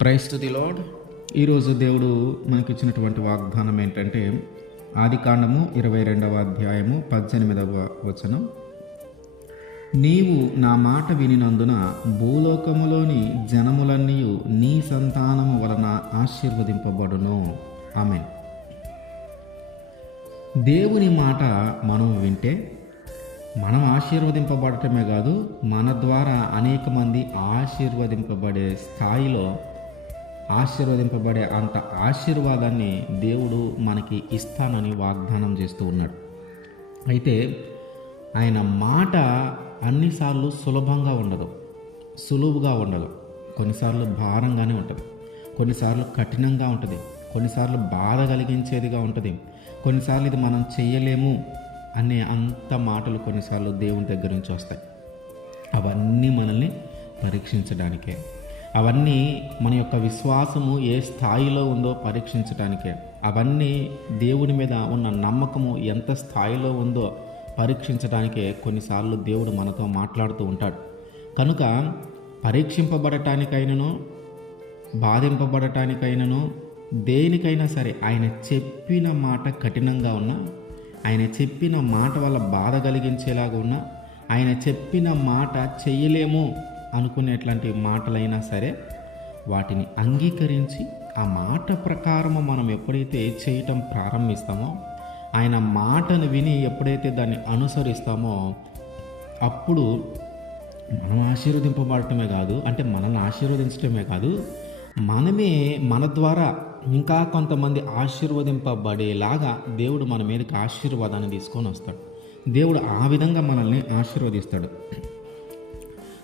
క్రైస్తుతి load ఈరోజు దేవుడు మనకిచ్చినటువంటి వాగ్దానం ఏంటంటే ఆది కాండము ఇరవై రెండవ అధ్యాయము పద్దెనిమిదవ వచనం. నీవు నా మాట వినినందున భూలోకములోని జనములన్నీ నీ సంతానము వలన ఆశీర్వదింపబడును. ఆమె దేవుని మాట మనం వింటే మనం ఆశీర్వదింపబడటమే కాదు మన ద్వారా అనేక మంది ఆశీర్వదింపబడే స్థాయిలో ఆశీర్వదింపబడే అంత ఆశీర్వాదాన్ని దేవుడు మనకి ఇస్తానని వాగ్దానం చేస్తూ ఉన్నాడు. అయితే ఆయన మాట అన్నిసార్లు సులభంగా ఉండదు. సులువుగా ఉండదు. కొన్నిసార్లు భారంగానే ఉంటుంది. కొన్నిసార్లు కఠినంగా ఉంటుంది. కొన్నిసార్లు బాధ కలిగించేదిగా ఉంటుంది. కొన్నిసార్లు ఇది మనం చేయలేము అనే అంత మాటలు కొన్నిసార్లు దేవుని దగ్గర నుంచి వస్తాయి. అవన్నీ మనల్ని పరీక్షించడానికే. అవన్నీ మన యొక్క విశ్వాసము ఏ స్థాయిలో ఉందో పరీక్షించడానికే అవన్నీ దేవుని మీద ఉన్న నమ్మకము ఎంత స్థాయిలో ఉందో పరీక్షించడానికే కొన్నిసార్లు దేవుడు మనతో మాట్లాడుతూ ఉంటాడు. కనుక పరీక్షింపబడటానికైనను బాధింపబడటానికైనను దేనికైనా సరే ఆయన చెప్పిన మాట కఠినంగా ఉన్నా ఆయన చెప్పిన మాట వల్ల బాధ కలిగించేలాగా ఉన్నా ఆయన చెప్పిన మాట చెయ్యలేము అనుకునేట్లాంటి మాటలైనా సరే వాటిని అంగీకరించి ఆ మాట ప్రకారము మనం ఎప్పుడైతే చేయటం ప్రారంభిస్తామో ఆయన మాటను విని ఎప్పుడైతే దాన్ని అనుసరిస్తామో అప్పుడు మనం ఆశీర్వదింపబడటమే కాదు అంటే మనల్ని ఆశీర్వదించటమే కాదు మనమే మన ద్వారా ఇంకా కొంతమంది ఆశీర్వదింపబడేలాగా దేవుడు మన మీదకి ఆశీర్వాదాన్ని తీసుకొని వస్తాడు. దేవుడు ఆ విధంగా మనల్ని ఆశీర్వదిస్తాడు.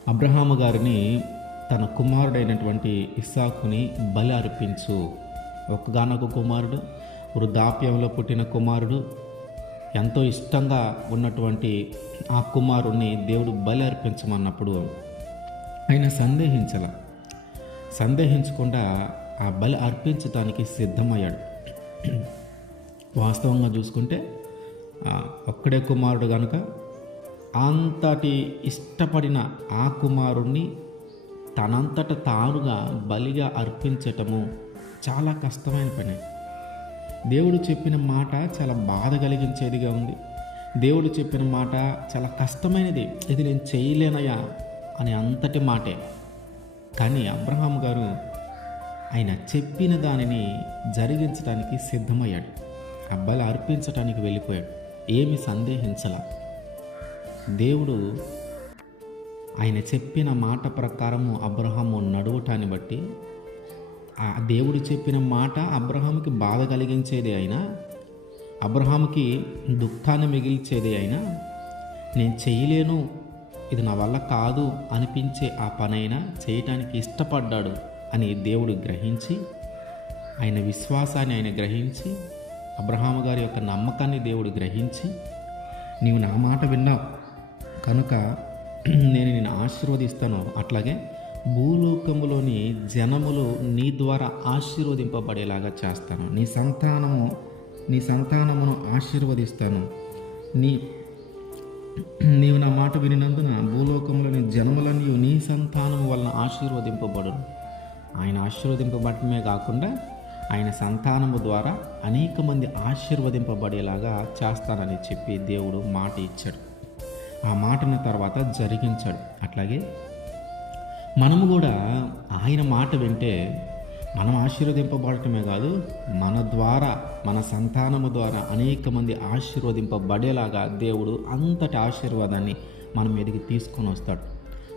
అబ్రహాము గారిని తన కుమారుడైనటువంటి ఇస్సాకుని బలి అర్పించు. ఒక్కగానొక కుమారుడు వృద్ధాప్యంలో పుట్టిన కుమారుడు ఎంతో ఇష్టంగా ఉన్నటువంటి ఆ కుమారుణ్ణి దేవుడు బలి అర్పించమన్నప్పుడు ఆయన సందేహించల. సందేహించకుండా ఆ బలి అర్పించటానికి సిద్ధమయ్యాడు. వాస్తవంగా చూసుకుంటే ఒక్కడే కుమారుడు కనుక అంతటి ఇష్టపడిన ఆ కుమారుణ్ణి తనంతట తానుగా బలిగా అర్పించటము చాలా కష్టమైన పని. దేవుడు చెప్పిన మాట చాలా బాధ కలిగించేదిగా ఉంది. దేవుడు చెప్పిన మాట చాలా కష్టమైనది. ఇది నేను చేయలేనయా అని అంతటి మాటే. కానీ అబ్రహాం గారు ఆయన చెప్పిన దానిని జరిగించడానికి సిద్ధమయ్యాడు. అబ్బాయిలు అర్పించడానికి వెళ్ళిపోయాడు. ఏమి సందేహించలా. దేవుడు ఆయన చెప్పిన మాట ప్రకారము అబ్రహాము నడువటాన్ని బట్టి ఆ దేవుడు చెప్పిన మాట అబ్రహాంకి బాధ కలిగించేది అయినా అబ్రహాంకి దుఃఖాన్ని మిగిల్చేది అయినా నేను చేయలేను ఇది నా వల్ల కాదు అనిపించే ఆ పనైనా చేయటానికి ఇష్టపడ్డాడు అని దేవుడు గ్రహించి ఆయన విశ్వాసాన్ని ఆయన గ్రహించి అబ్రహాము గారి యొక్క నమ్మకాన్ని దేవుడు గ్రహించి నీవు నా మాట విన్నావు. కనుక నేను నేను ఆశీర్వదిస్తాను. అట్లాగే భూలోకములోని జనములు నీ ద్వారా ఆశీర్వదింపబడేలాగా చేస్తాను. నీ సంతానము నీ సంతానమును ఆశీర్వదిస్తాను. నీ నీవు నా మాట వినినందున భూలోకంలోని జనములన్నీ నీ సంతానం వలన ఆశీర్వదింపబడును. ఆయన ఆశీర్వదింపబడటమే కాకుండా ఆయన సంతానము ద్వారా అనేక మంది ఆశీర్వదింపబడేలాగా చేస్తానని చెప్పి దేవుడు మాట ఇచ్చాడు. ఆ మాటను తర్వాత జరిగించాడు. అట్లాగే మనము కూడా ఆయన మాట వింటే మనం ఆశీర్వదింపబడటమే కాదు మన ద్వారా మన సంతానము ద్వారా అనేక మంది ఆశీర్వదింపబడేలాగా దేవుడు అంతటి ఆశీర్వాదాన్ని మన మీదకి తీసుకొని వస్తాడు.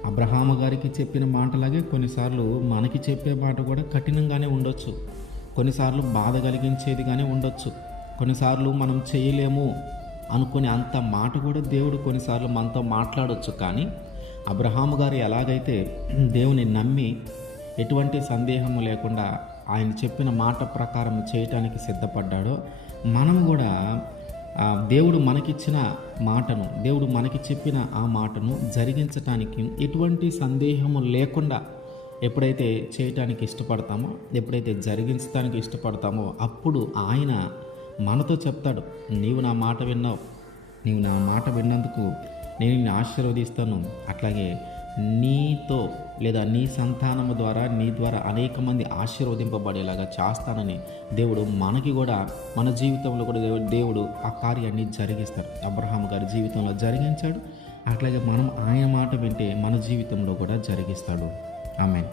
అబ్రహాము గారికి చెప్పిన మాటలాగే కొన్నిసార్లు మనకి చెప్పే మాట కూడా కఠినంగానే ఉండొచ్చు. కొన్నిసార్లు బాధ కలిగించేదిగానే ఉండొచ్చు. కొన్నిసార్లు మనం చేయలేము. అనుకునే అంత మాట కూడా దేవుడు కొన్నిసార్లు మనతో మాట్లాడవచ్చు కానీ అబ్రహాము గారు ఎలాగైతే దేవుని నమ్మి ఎటువంటి సందేహము లేకుండా ఆయన చెప్పిన మాట ప్రకారం చేయటానికి సిద్ధపడ్డాడో మనం కూడా దేవుడు మనకిచ్చిన మాటను దేవుడు మనకి చెప్పిన ఆ మాటను జరిగించటానికి ఎటువంటి సందేహము లేకుండా ఎప్పుడైతే చేయటానికి ఇష్టపడతామో ఎప్పుడైతే జరిగించడానికి ఇష్టపడతామో అప్పుడు ఆయన మనతో చెప్తాడు నీవు నా మాట విన్నావు. నీవు నా మాట విన్నందుకు నేను నిన్ను ఆశీర్వదిస్తాను. అట్లాగే నీతో లేదా నీ సంతానము ద్వారా నీ ద్వారా అనేక మంది ఆశీర్వదింపబడేలాగా చేస్తానని దేవుడు మనకి కూడా మన జీవితంలో కూడా దేవుడు దేవుడు ఆ కార్యాన్ని జరిగిస్తాడు. అబ్రహాం గారి జీవితంలో జరిగించాడు. అట్లాగే మనం ఆయన మాట వింటే మన జీవితంలో కూడా జరిగిస్తాడు. ఆమె